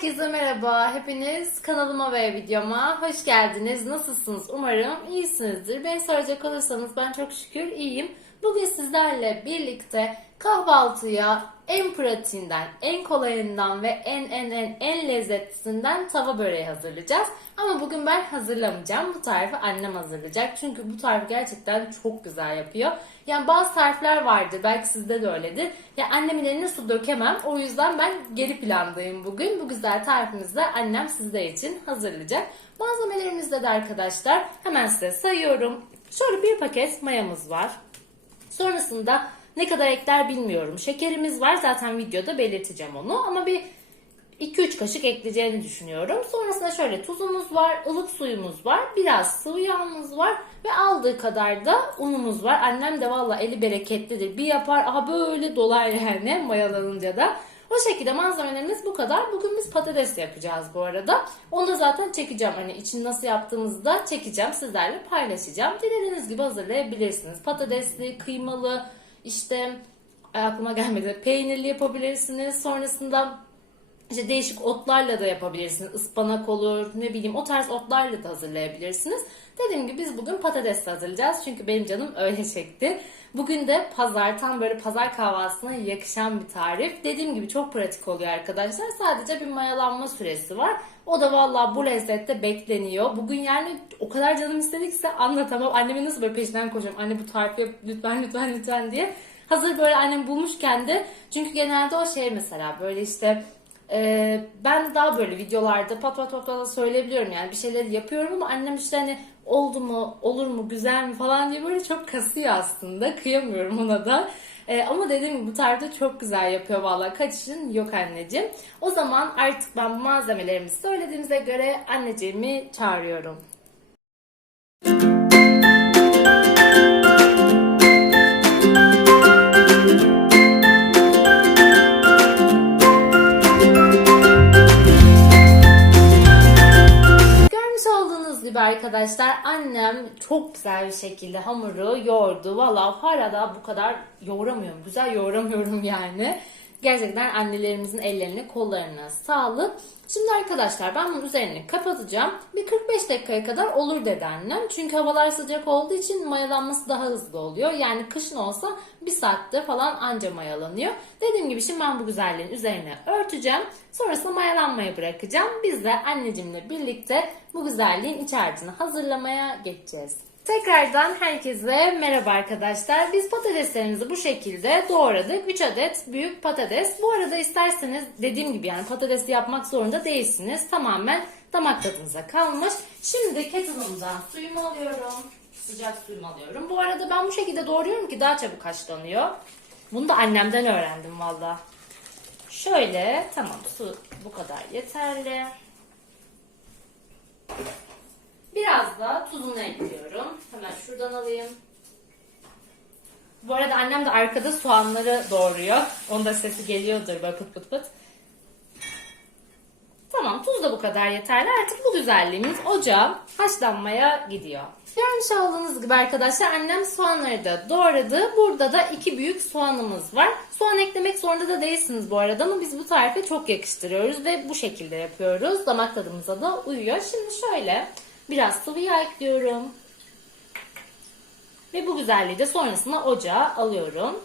Herkese merhaba. Hepiniz kanalıma ve videoma hoş geldiniz. Nasılsınız? Umarım iyisinizdir. Beni soracak olursanız ben çok şükür iyiyim. Bugün sizlerle birlikte kahvaltıya en pratiğinden, en kolayından ve en en en en lezzetlisinden tava böreği hazırlayacağız. Ama bugün ben hazırlamayacağım. Bu tarifi annem hazırlayacak. Çünkü bu tarifi gerçekten çok güzel yapıyor. Yani bazı tarifler vardır. Belki sizde de öyledir. Ya annemin eline su dökemem. O yüzden ben geri plandayım bugün. Bu güzel tarifimizi de annem sizler için hazırlayacak. Malzemelerimizde de arkadaşlar hemen size sayıyorum. Şöyle bir paket mayamız var. Sonrasında ne kadar ekler bilmiyorum. Şekerimiz var zaten videoda belirteceğim onu ama bir 2-3 kaşık ekleyeceğini düşünüyorum. Sonrasında şöyle tuzumuz var, ılık suyumuz var, biraz sıvı yağımız var ve aldığı kadar da unumuz var. Annem de valla eli bereketlidir. Bir yapar aha böyle dolar yani mayalanınca da. O şekilde malzemelerimiz bu kadar. Bugün biz patates yapacağız bu arada. Onu da zaten çekeceğim. Hani için nasıl yaptığımızı da çekeceğim. Sizlerle paylaşacağım. Dilediğiniz gibi hazırlayabilirsiniz. Patatesli, kıymalı, işte aklıma gelmedi. Peynirli yapabilirsiniz. Sonrasında işte değişik otlarla da yapabilirsiniz. Ispanak olur, ne bileyim o tarz otlarla da hazırlayabilirsiniz. Dediğim gibi biz bugün patates hazırlayacağız. Çünkü benim canım öyle çekti. Bugün de pazar tam böyle pazar kahvaltısına yakışan bir tarif. Dediğim gibi çok pratik oluyor arkadaşlar. Sadece bir mayalanma süresi var. O da vallahi bu lezzette bekleniyor. Bugün yani o kadar canım istedikse anlatamam. Annemin nasıl böyle peşinden koşuyorum. Anne bu tarifi yap lütfen lütfen lütfen diye. Hazır böyle annem bulmuşken de çünkü genelde o şey mesela böyle işte ee, ben daha böyle videolarda pat pat pat pat söyleyebiliyorum yani bir şeyler yapıyorum ama annem işte hani oldu mu olur mu güzel mi falan diye böyle çok kasıyor aslında kıyamıyorum ona da. Ee, ama dediğim gibi bu tarifte çok güzel yapıyor vallahi kaçışın yok anneciğim. O zaman artık ben bu malzemelerimizi söylediğimize göre anneciğimi çağırıyorum. Görmüş gibi arkadaşlar annem çok güzel bir şekilde hamuru yoğurdu. Valla hala da bu kadar yoğuramıyorum. Güzel yoğuramıyorum yani. Gerçekten annelerimizin ellerine kollarına sağlık. Şimdi arkadaşlar ben bunun üzerini kapatacağım. Bir 45 dakikaya kadar olur dedi annem. Çünkü havalar sıcak olduğu için mayalanması daha hızlı oluyor. Yani kışın olsa bir saatte falan anca mayalanıyor. Dediğim gibi şimdi ben bu güzelliğin üzerine örteceğim. Sonrasında mayalanmaya bırakacağım. Biz de anneciğimle birlikte bu güzelliğin iç harcını hazırlamaya geçeceğiz. Tekrardan herkese merhaba arkadaşlar. Biz patateslerimizi bu şekilde doğradık. 3 adet büyük patates. Bu arada isterseniz dediğim gibi yani patatesi yapmak zorunda değilsiniz. Tamamen damak tadınıza kalmış. Şimdi kettle'ımdan suyumu alıyorum. Sıcak suyumu alıyorum. Bu arada ben bu şekilde doğruyorum ki daha çabuk haşlanıyor. Bunu da annemden öğrendim valla. Şöyle tamam su bu kadar yeterli. Biraz da tuzunu ekliyorum. Hemen şuradan alayım. Bu arada annem de arkada soğanları doğruyor. Onda sesi geliyordur böyle pıt pıt pıt. Tamam tuz da bu kadar yeterli. Artık bu güzelliğimiz ocağa haşlanmaya gidiyor. Görmüş olduğunuz gibi arkadaşlar annem soğanları da doğradı. Burada da iki büyük soğanımız var. Soğan eklemek zorunda da değilsiniz bu arada ama biz bu tarife çok yakıştırıyoruz ve bu şekilde yapıyoruz. Damak tadımıza da uyuyor. Şimdi şöyle biraz sıvı yağ ekliyorum. Ve bu güzelliği de sonrasında ocağa alıyorum.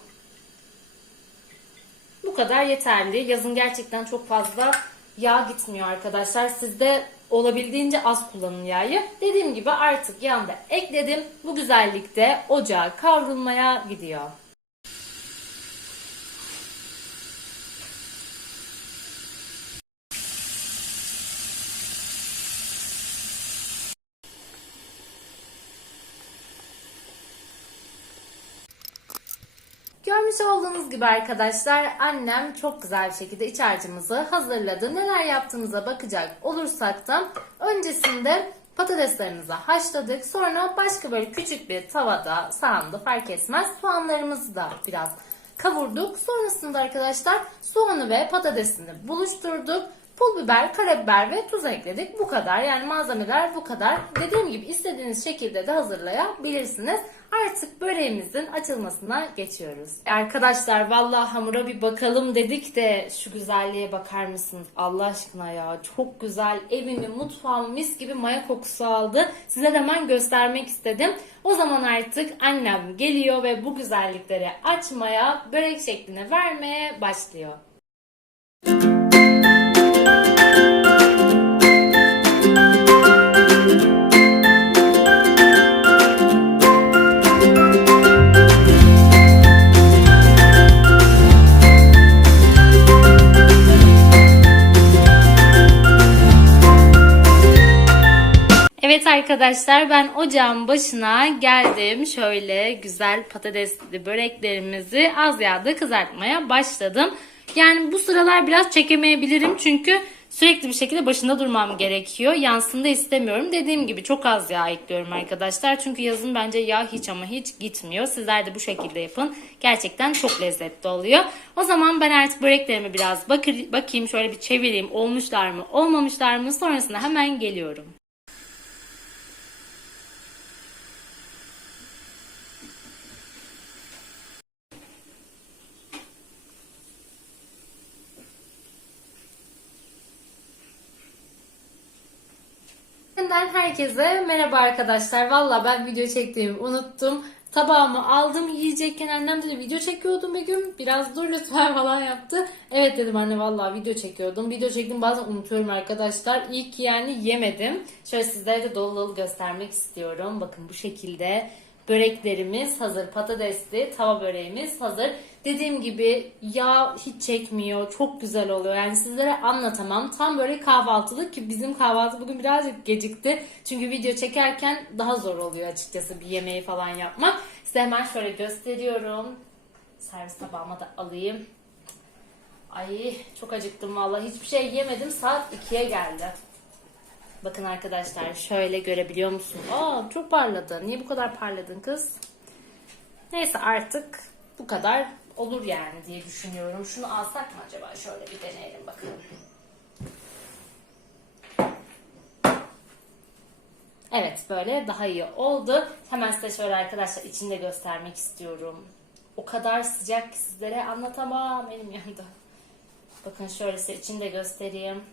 Bu kadar yeterli. Yazın gerçekten çok fazla yağ gitmiyor arkadaşlar. Siz de olabildiğince az kullanın yağı. Dediğim gibi artık yağını da ekledim. Bu güzellikte ocağa kavrulmaya gidiyor. Görmüş olduğunuz gibi arkadaşlar annem çok güzel bir şekilde iç harcımızı hazırladı. Neler yaptığımıza bakacak olursak da öncesinde patateslerimizi haşladık. Sonra başka böyle küçük bir tavada sahanda fark etmez soğanlarımızı da biraz kavurduk. Sonrasında arkadaşlar soğanı ve patatesini buluşturduk. Pul biber, karabiber ve tuz ekledik. Bu kadar. Yani malzemeler bu kadar. Dediğim gibi istediğiniz şekilde de hazırlayabilirsiniz. Artık böreğimizin açılmasına geçiyoruz. Arkadaşlar vallahi hamura bir bakalım dedik de şu güzelliğe bakar mısınız? Allah aşkına ya çok güzel. Evimi, mutfağımı mis gibi maya kokusu aldı. Size de hemen göstermek istedim. O zaman artık annem geliyor ve bu güzellikleri açmaya, börek şekline vermeye başlıyor. Evet arkadaşlar ben ocağın başına geldim. Şöyle güzel patatesli böreklerimizi az yağda kızartmaya başladım. Yani bu sıralar biraz çekemeyebilirim çünkü sürekli bir şekilde başında durmam gerekiyor. Yansın da istemiyorum. Dediğim gibi çok az yağ ekliyorum arkadaşlar. Çünkü yazın bence yağ hiç ama hiç gitmiyor. Sizler de bu şekilde yapın. Gerçekten çok lezzetli oluyor. O zaman ben artık böreklerime biraz bakır, bakayım şöyle bir çevireyim. Olmuşlar mı olmamışlar mı sonrasında hemen geliyorum. Yeniden herkese merhaba arkadaşlar. Valla ben video çektiğimi unuttum. Tabağımı aldım yiyecekken annem dedi video çekiyordum bir gün. Biraz dur lütfen falan yaptı. Evet dedim anne valla video çekiyordum. Video çektim bazen unutuyorum arkadaşlar. İyi ki yani yemedim. Şöyle sizlere de dolu dolu göstermek istiyorum. Bakın bu şekilde böreklerimiz hazır. Patatesli tava böreğimiz hazır. Dediğim gibi yağ hiç çekmiyor. Çok güzel oluyor. Yani sizlere anlatamam. Tam böyle kahvaltılık ki bizim kahvaltı bugün birazcık gecikti. Çünkü video çekerken daha zor oluyor açıkçası bir yemeği falan yapmak. Size hemen şöyle gösteriyorum. Servis tabağıma da alayım. Ay çok acıktım vallahi. Hiçbir şey yemedim. Saat 2'ye geldi. Bakın arkadaşlar şöyle görebiliyor musun? Aa çok parladı. Niye bu kadar parladın kız? Neyse artık bu kadar olur yani diye düşünüyorum. Şunu alsak mı acaba? Şöyle bir deneyelim bakalım. Evet böyle daha iyi oldu. Hemen size şöyle arkadaşlar içinde göstermek istiyorum. O kadar sıcak ki sizlere anlatamam benim yanımda. Bakın şöyle size içinde göstereyim.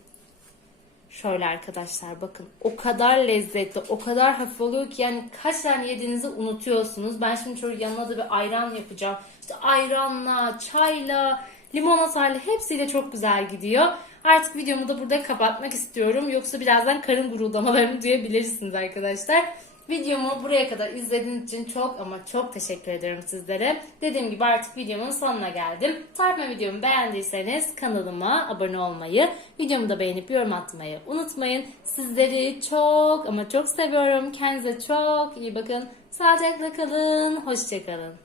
Şöyle arkadaşlar bakın o kadar lezzetli, o kadar hafif oluyor ki yani kaç tane yediğinizi unutuyorsunuz. Ben şimdi şöyle yanına da bir ayran yapacağım. İşte ayranla, çayla, limonatayla hepsiyle çok güzel gidiyor. Artık videomu da burada kapatmak istiyorum. Yoksa birazdan karın guruldamalarımı duyabilirsiniz arkadaşlar. Videomu buraya kadar izlediğiniz için çok ama çok teşekkür ederim sizlere. Dediğim gibi artık videomun sonuna geldim. Tartma videomu beğendiyseniz kanalıma abone olmayı, videomu da beğenip yorum atmayı unutmayın. Sizleri çok ama çok seviyorum. Kendinize çok iyi bakın. Sağlıcakla kalın. Hoşçakalın.